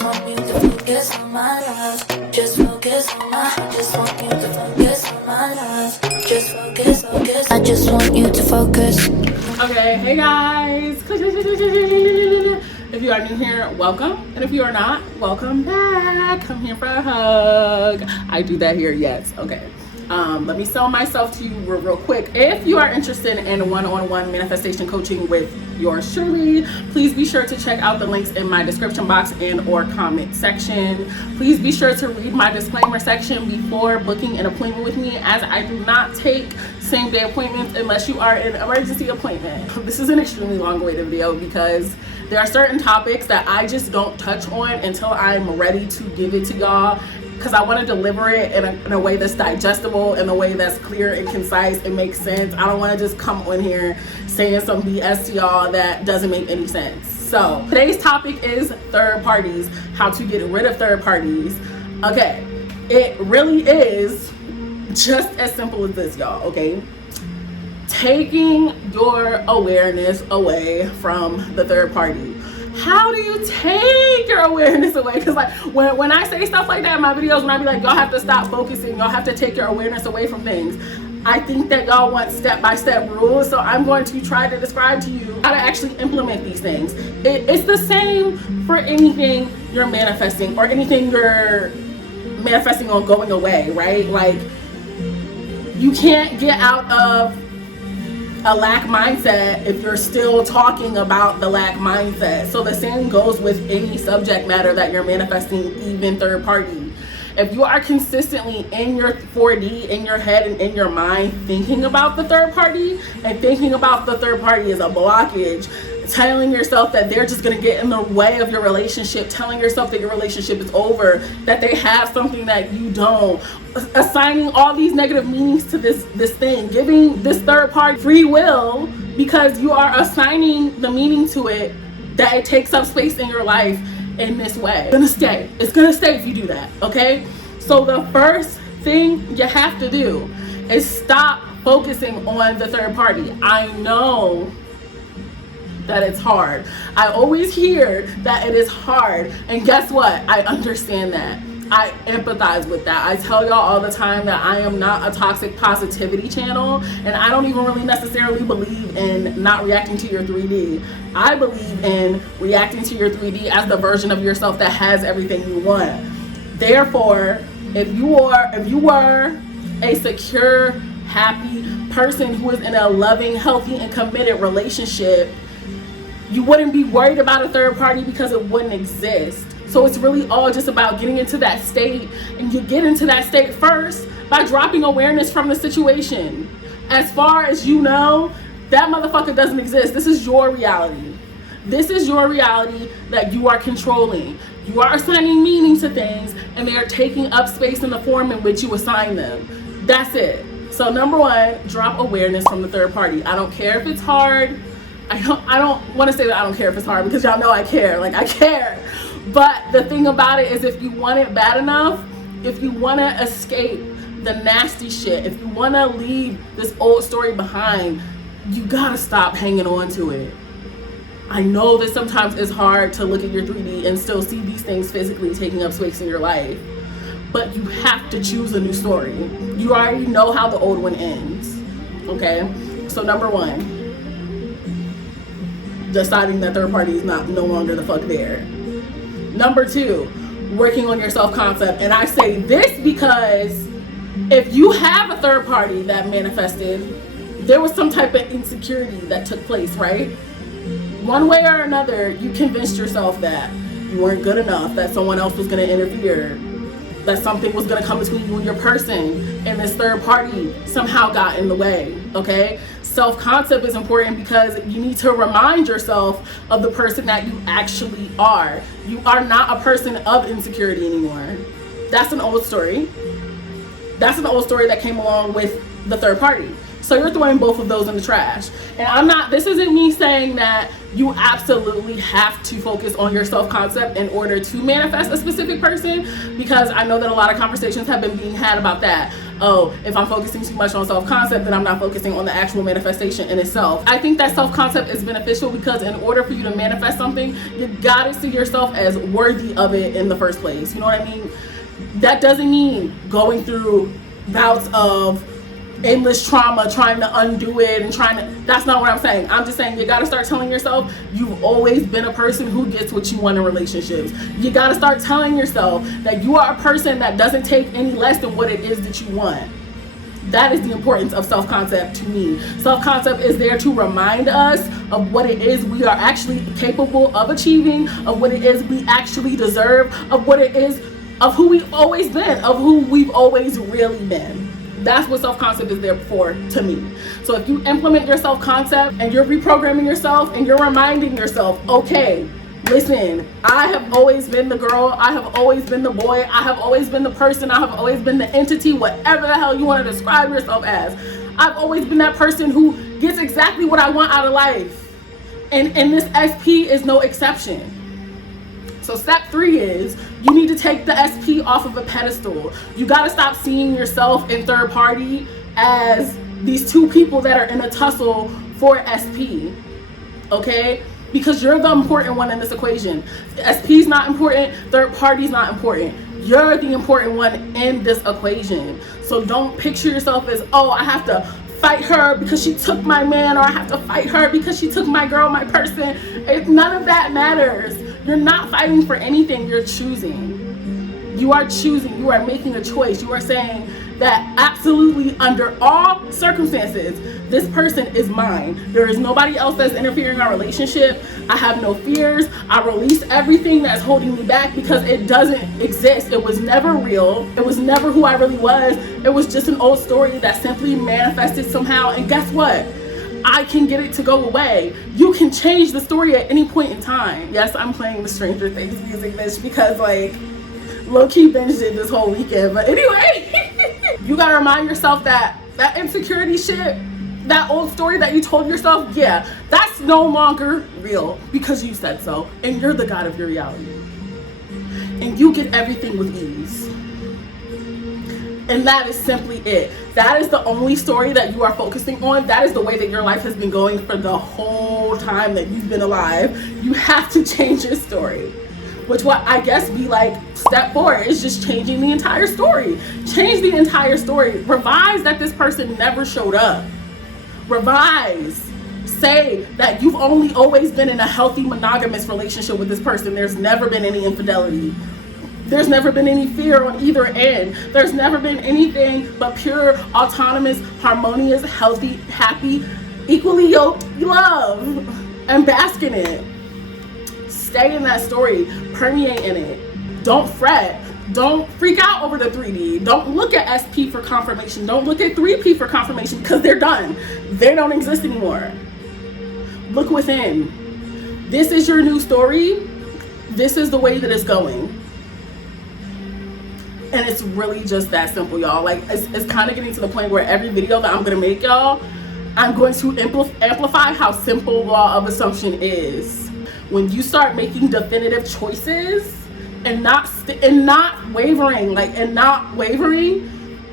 just want you to focus on my love. Just focus on my, I just want you to focus on my love. Just focus, focus, I just want you to focus. Okay, hey guys. If you are new here, welcome. And if you are not, welcome back. I'm here for a hug. I do that here, yes. Okay. Let me sell myself to you real quick. If you are interested in one-on-one manifestation coaching with yours truly, please be sure to check out the links in my description box and or comment section. Please be sure to read my disclaimer section before booking an appointment with me, as I do not take same-day appointments unless you are an emergency appointment. This is an extremely long-awaited video because there are certain topics that I just don't touch on until I'm ready to give it to y'all, because I want to deliver it in a way that's digestible, in a way that's clear and concise and makes sense. I don't want to just come on here saying some BS to y'all that doesn't make any sense. So today's topic is third parties, how to get rid of third parties. Okay, it really is just as simple as this, y'all, okay? Taking your awareness away from the third party. How do you take your awareness away? Because like when I say stuff like that in my videos, when I be like, y'all have to stop focusing, y'all have to take your awareness away from things, I think that y'all want step-by-step rules. So I'm going to try to describe to you how to actually implement these things. It's the same for anything you're manifesting or anything you're manifesting on going away, right? Like, you can't get out of a lack mindset if you're still talking about the lack mindset. So the same goes with any subject matter that you're manifesting, even third party. If you are consistently in your 4D, in your head and in your mind, thinking about the third party and thinking about the third party as a blockage, telling yourself that they're just going to get in the way of your relationship, telling yourself that your relationship is over, that they have something that you don't, assigning all these negative meanings to this thing, giving this third party free will because you are assigning the meaning to it, that it takes up space in your life in this way. It's gonna stay if you do that, okay? So the first thing you have to do is stop focusing on the third party. I know that it's hard. I always hear that it is hard, and guess what? I understand that. I empathize with that. I tell y'all all the time that I am not a toxic positivity channel, and I don't even really necessarily believe in not reacting to your 3D. I believe in reacting to your 3D as the version of yourself that has everything you want. Therefore, if you were a secure, happy person who is in a loving, healthy, and committed relationship, you wouldn't be worried about a third party because it wouldn't exist. So it's really all just about getting into that state, and you get into that state first by dropping awareness from the situation. As far as you know, that motherfucker doesn't exist. This is your reality. This is your reality that you are controlling. You are assigning meaning to things, and they are taking up space in the form in which you assign them. That's it. So number one, drop awareness from the third party. I don't care if it's hard. I don't want to say that I don't care if it's hard, because y'all know I care. Like, I care. But the thing about it is, if you want it bad enough, if you want to escape the nasty shit, if you want to leave this old story behind, you gotta stop hanging on to it. I know that sometimes it's hard to look at your 3D and still see these things physically taking up space in your life, but you have to choose a new story. You already know how the old one ends, okay? So number one, deciding that third party is no longer the fuck there. Number two, working on your self-concept. And I say this because if you have a third party that manifested, there was some type of insecurity that took place, right? One way or another, you convinced yourself that you weren't good enough, that someone else was going to interfere, that something was going to come between you and your person, and this third party somehow got in the way, okay? Self-concept is important because you need to remind yourself of the person that you actually are. You are not a person of insecurity anymore. That's an old story. That's an old story that came along with the third party. So you're throwing both of those in the trash. And this isn't me saying that You absolutely have to focus on your self-concept in order to manifest a specific person, because I know that a lot of conversations have been being had about that. Oh, if I'm focusing too much on self-concept, then I'm not focusing on the actual manifestation in itself. I think that self-concept is beneficial because in order for you to manifest something, you gotta see yourself as worthy of it in the first place. You know what I mean? That doesn't mean going through bouts of endless trauma, trying to undo it and that's not what I'm saying. I'm just saying you gotta start telling yourself you've always been a person who gets what you want in relationships. You gotta start telling yourself that you are a person that doesn't take any less than what it is that you want. That is the importance of self-concept to me. Self-concept is there to remind us of what it is we are actually capable of achieving, of what it is we actually deserve, of what it is, of who we've always been, of who we've always really been. That's what self-concept is there for to me. So if you implement your self-concept and you're reprogramming yourself and you're reminding yourself, okay, listen, I have always been the girl, I have always been the boy, I have always been the person, I have always been the entity, whatever the hell you want to describe yourself as. I've always been that person who gets exactly what I want out of life. And this SP is no exception. So step 3 is you need to take the SP off of a pedestal. You got to stop seeing yourself in third party as these two people that are in a tussle for SP, okay? Because you're the important one in this equation. SP's not important, third party's not important. You're the important one in this equation. So don't picture yourself as, oh, I have to fight her because she took my man, or I have to fight her because she took my girl, my person. None of that matters. You're not fighting for anything. You're choosing. You are choosing. You are making a choice. You are saying that absolutely under all circumstances, this person is mine. There is nobody else that's interfering in our relationship. I have no fears. I release everything that's holding me back because it doesn't exist. It was never real. It was never who I really was. It was just an old story that simply manifested somehow. And guess what? I can get it to go away. You can change the story at any point in time. Yes, I'm playing the Stranger Things music, bitch, because like low-key binged it this whole weekend. But anyway, you gotta remind yourself that that insecurity shit, that old story that you told yourself, yeah, that's no longer real because you said so. And you're the god of your reality. And you get everything with ease. And that is simply it. That is the only story that you are focusing on. That is the way that your life has been going for the whole time that you've been alive. You have to change your story. Which what I guess be like step 4 is just changing the entire story. Change the entire story. Revise that this person never showed up. Revise. Say that you've only always been in a healthy monogamous relationship with this person. There's never been any infidelity. There's never been any fear on either end. There's never been anything but pure, autonomous, harmonious, healthy, happy, equally yoked love. And bask in it. Stay in that story. Permeate in it. Don't fret. Don't freak out over the 3D. Don't look at SP for confirmation. Don't look at 3P for confirmation because they're done. They don't exist anymore. Look within. This is your new story. This is the way that it's going. And it's really just that simple, y'all. Like, it's kind of getting to the point where every video that I'm going to make, y'all, I'm going to amplify how simple law of assumption is. When you start making definitive choices and not wavering,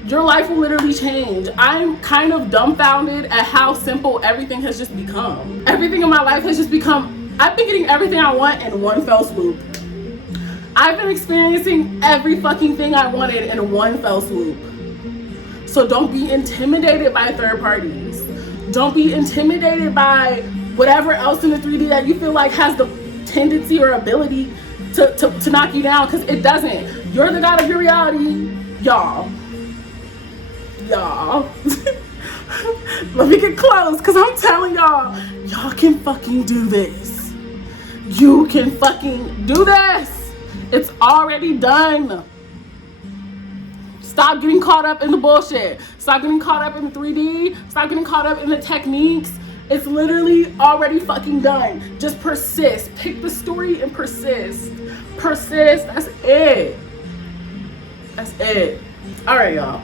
your life will literally change. I'm kind of dumbfounded at how simple everything has just become. Everything in my life has just become, I've been getting everything I want in one fell swoop. I've been experiencing every fucking thing I wanted in one fell swoop. So don't be intimidated by third parties. Don't be intimidated by whatever else in the 3D that you feel like has the tendency or ability to knock you down, because it doesn't. You're the god of your reality, y'all. Let me get close, because I'm telling y'all can fucking do this. You can fucking do this. It's already done. Stop getting caught up in the bullshit. Stop getting caught up in the 3D. Stop getting caught up in the techniques. It's literally already fucking done. Just persist. Pick the story and persist. Persist. That's it. That's it. All right, y'all.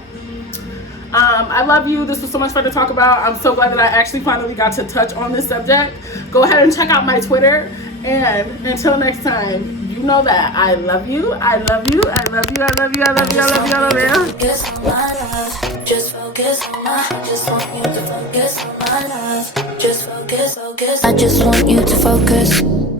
I love you. This was so much fun to talk about. I'm so glad that I actually finally got to touch on this subject. Go ahead and check out my Twitter. And until next time, you know that I love you. I love you. I love you. I love you. I love you. I love you. I love you. Focus on my love. Just focus on my. I just want you to focus on my love. Just focus, focus. I just want you to focus.